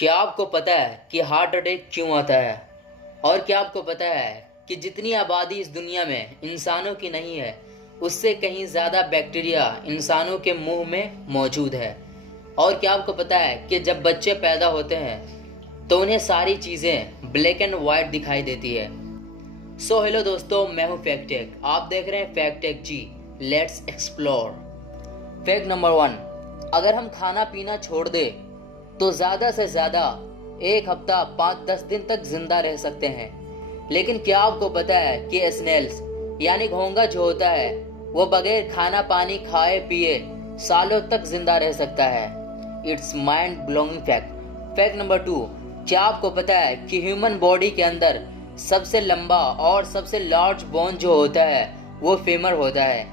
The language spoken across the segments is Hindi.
क्या आपको पता है कि हार्ट अटैक क्यों आता है? और क्या आपको पता है कि जितनी आबादी इस दुनिया में इंसानों की नहीं है, उससे कहीं ज़्यादा बैक्टीरिया इंसानों के मुंह में मौजूद है? और क्या आपको पता है कि जब बच्चे पैदा होते हैं तो उन्हें सारी चीज़ें ब्लैक एंड वाइट दिखाई देती है? सो हेलो दोस्तों, मैं हूँ फैक्टेक। आप देख रहे हैं Factech ji. Let's explore. Fact number 1, अगर हम खाना पीना छोड़ दें तो ज़्यादा से ज़्यादा एक हफ्ता 5-10 दिन तक जिंदा रह सकते हैं। लेकिन क्या आपको पता है कि स्नेल्स यानी घोंघा जो होता है वो बगैर खाना पानी खाए पिए सालों तक जिंदा रह सकता है। It's mind blowing fact. Fact number 2, क्या आपको पता है कि ह्यूमन बॉडी के अंदर सबसे लंबा और सबसे लार्ज बोन जो होता है वो फीमर होता है।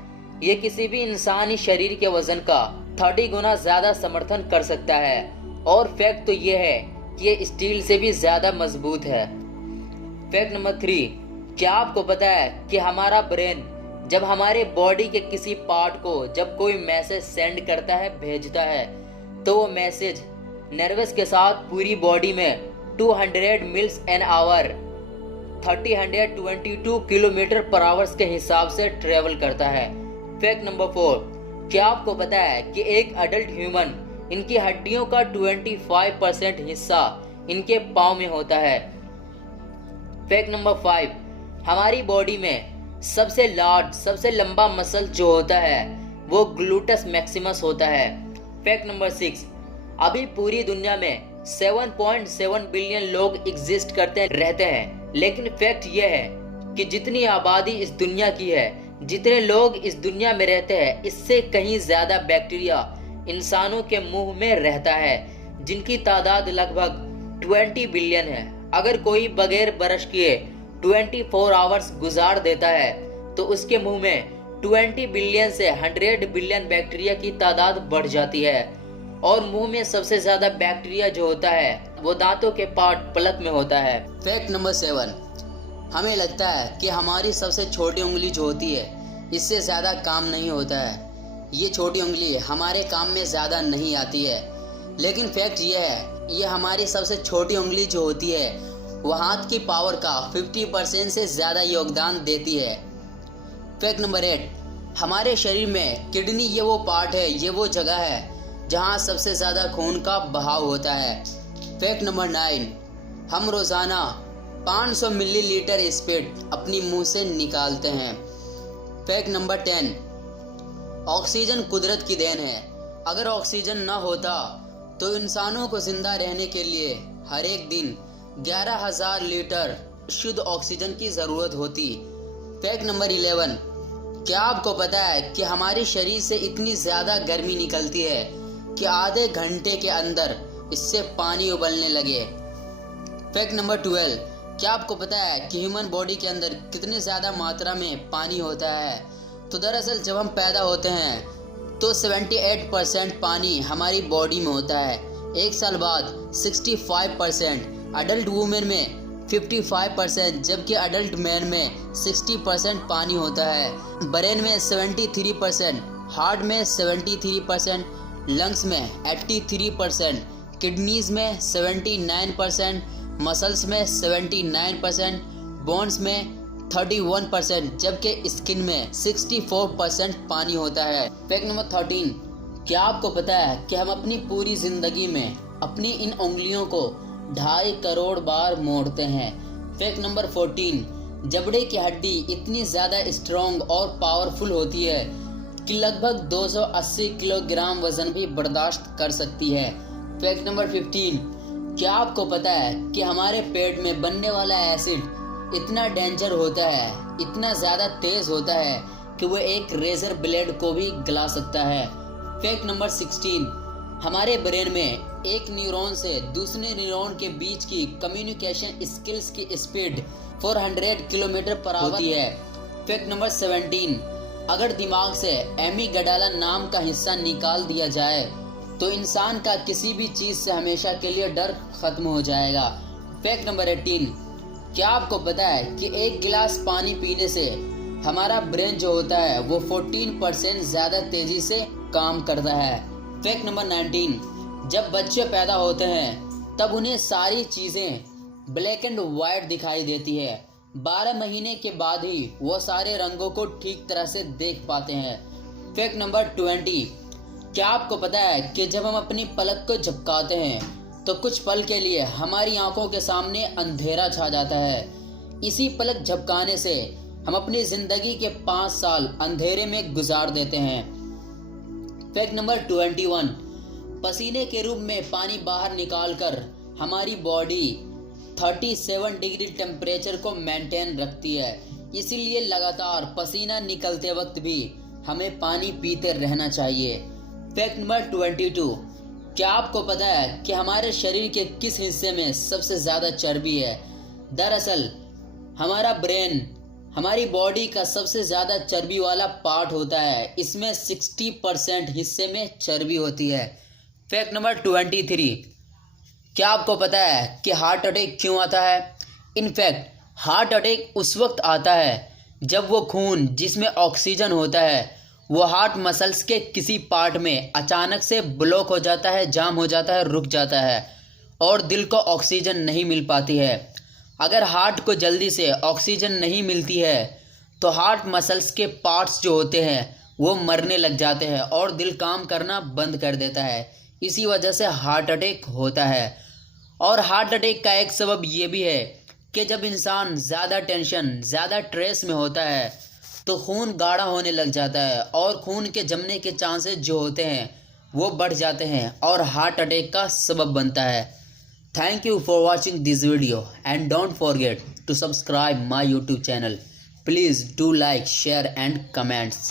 ये किसी भी इंसानी शरीर के वजन का 30 गुना ज्यादा समर्थन कर सकता है। और फैक्ट तो ये है कि ये स्टील से भी ज्यादा मजबूत है। फैक्ट नंबर 3, क्या आपको पता है कि हमारा ब्रेन जब हमारे बॉडी के किसी पार्ट को जब कोई मैसेज सेंड करता है, भेजता है, तो वो मैसेज नर्वस के साथ पूरी बॉडी में 200 मील्स एन आवर 322 किलोमीटर पर आवर्स के हिसाब से ट्रेवल करता है। फैक्ट नंबर 4, क्या आपको पता है कि एक अडल्ट ह्यूमन इनकी हड्डियों का 25% हिस्सा इनके पाँव में होता है। फैक्ट नंबर 5, हमारी बॉडी में सबसे लंबा मसल जो होता है वो ग्लूटस मैक्सिमस होता है। फैक्ट नंबर 6, अभी पूरी दुनिया में 7.7 बिलियन लोग एग्जिस्ट रहते हैं। लेकिन फैक्ट ये है कि जितनी आबादी इस दुनिया की है, जितने लोग इस दुनिया में रहते हैं, इससे कहीं ज्यादा बैक्टीरिया इंसानों के मुंह में रहता है, जिनकी तादाद लगभग 20 बिलियन है। अगर कोई बगैर ब्रश किए 24 आवर्स गुजार देता है तो उसके मुंह में 20 बिलियन से 100 बिलियन बैक्टीरिया की तादाद बढ़ जाती है। और मुंह में सबसे ज्यादा बैक्टीरिया जो होता है वो दांतों के पार्ट पलक में होता है। फैक्ट नंबर 7, हमें लगता है कि हमारी सबसे छोटी उंगली जो होती है इससे ज्यादा काम नहीं होता है। ये छोटी उंगली हमारे काम में ज़्यादा नहीं आती है। लेकिन फैक्ट ये है, ये हमारी सबसे छोटी उंगली जो होती है वो हाथ की पावर का 50% से ज़्यादा योगदान देती है। फैक्ट नंबर 8, हमारे शरीर में किडनी ये वो पार्ट है, ये वो जगह है जहाँ सबसे ज़्यादा खून का बहाव होता है। फैक्ट नंबर 9, हम रोज़ाना 500 मिलीलीटर स्पीड अपनी मुँह से निकालते हैं। फैक्ट नंबर 10, ऑक्सीजन कुदरत की देन है। अगर ऑक्सीजन न होता तो इंसानों को जिंदा रहने के लिए हर एक दिन 11,000 लीटर शुद्ध ऑक्सीजन की ज़रूरत होती। फैक्ट नंबर 11, क्या आपको पता है कि हमारे शरीर से इतनी ज़्यादा गर्मी निकलती है कि आधे घंटे के अंदर इससे पानी उबलने लगे। फैक्ट नंबर 12, क्या आपको पता है कि ह्यूमन बॉडी के अंदर कितनी ज़्यादा मात्रा में पानी होता है? तो दरअसल जब हम पैदा होते हैं तो 78% पानी हमारी बॉडी में होता है। एक साल बाद 65%, अडल्ट वुमेन में 55%, जबकि अडल्ट मैन में 60% पानी होता है। ब्रेन में 73%, हार्ट में 73%, लंग्स में 83%, किडनीज में 79%, मसल्स में 79%, बोन्स में 31%, जबकि स्किन में 64% पानी होता है। फैक्ट नंबर 13, क्या आपको पता है कि हम अपनी पूरी जिंदगी में अपनी इन उंगलियों को 2.5 करोड़ बार मोड़ते हैं। फैक्ट नंबर 14, जबड़े की हड्डी इतनी ज़्यादा स्ट्रॉन्ग और पावरफुल होती है कि लगभग 280 किलोग्राम वजन भी बर्दाश्त कर सकती है। फैक्ट नंबर 15, क्या आपको पता है कि हमारे पेट में बनने वाला एसिड इतना डेंजर होता है, इतना ज़्यादा तेज़ होता है कि वो एक रेजर ब्लेड को भी गला सकता है। फैक्ट नंबर 16, हमारे ब्रेन में एक न्यूरॉन से दूसरे न्यूरॉन के बीच की कम्युनिकेशन स्किल्स की स्पीड 400 किलोमीटर पर आवर होती है। फैक्ट नंबर 17, अगर दिमाग से एमिगडाला नाम का हिस्सा निकाल दिया जाए तो इंसान का किसी भी चीज़ से हमेशा के लिए डर खत्म हो जाएगा। फैक्ट नंबर 18, क्या आपको पता है कि एक गिलास पानी पीने से हमारा ब्रेन जो होता है वो 14% ज़्यादा तेज़ी से काम करता है। फैक्ट नंबर 19, जब बच्चे पैदा होते हैं तब उन्हें सारी चीज़ें ब्लैक एंड वाइट दिखाई देती है। 12 महीने के बाद ही वो सारे रंगों को ठीक तरह से देख पाते हैं। फैक्ट नंबर 20, क्या आपको पता है कि जब हम अपनी पलक को झपकाते हैं तो कुछ पल के लिए हमारी आंखों के सामने अंधेरा छा जाता है। इसी पलक झपकाने से हम अपनी ज़िंदगी के 5 साल अंधेरे में गुजार देते हैं। फैक्ट नंबर 21, पसीने के रूप में पानी बाहर निकालकर हमारी बॉडी 37 डिग्री टेम्परेचर को मेंटेन रखती है। इसीलिए लगातार पसीना निकलते वक्त भी हमें पानी पीते रहना चाहिए। फैक्ट नंबर 22, क्या आपको पता है कि हमारे शरीर के किस हिस्से में सबसे ज़्यादा चर्बी है? दरअसल हमारा ब्रेन हमारी बॉडी का सबसे ज़्यादा चर्बी वाला पार्ट होता है। इसमें 60% हिस्से में चर्बी होती है। फैक्ट नंबर 23, क्या आपको पता है कि हार्ट अटैक क्यों आता है? इनफैक्ट हार्ट अटैक उस वक्त आता है जब वो खून जिसमें ऑक्सीजन होता है वो हार्ट मसल्स के किसी पार्ट में अचानक से ब्लॉक हो जाता है, जाम हो जाता है, रुक जाता है और दिल को ऑक्सीजन नहीं मिल पाती है। अगर हार्ट को जल्दी से ऑक्सीजन नहीं मिलती है तो हार्ट मसल्स के पार्ट्स जो होते हैं वो मरने लग जाते हैं और दिल काम करना बंद कर देता है। इसी वजह से हार्ट अटैक होता है। और हार्ट अटैक का एक सबब ये भी है कि जब इंसान ज़्यादा टेंशन, ज़्यादा स्ट्रेस में होता है तो खून गाढ़ा होने लग जाता है और खून के जमने के चांसेस जो होते हैं वो बढ़ जाते हैं और हार्ट अटैक का सबब बनता है। Thank you for watching this video and don't forget to subscribe my YouTube channel. Please do like, share and comments.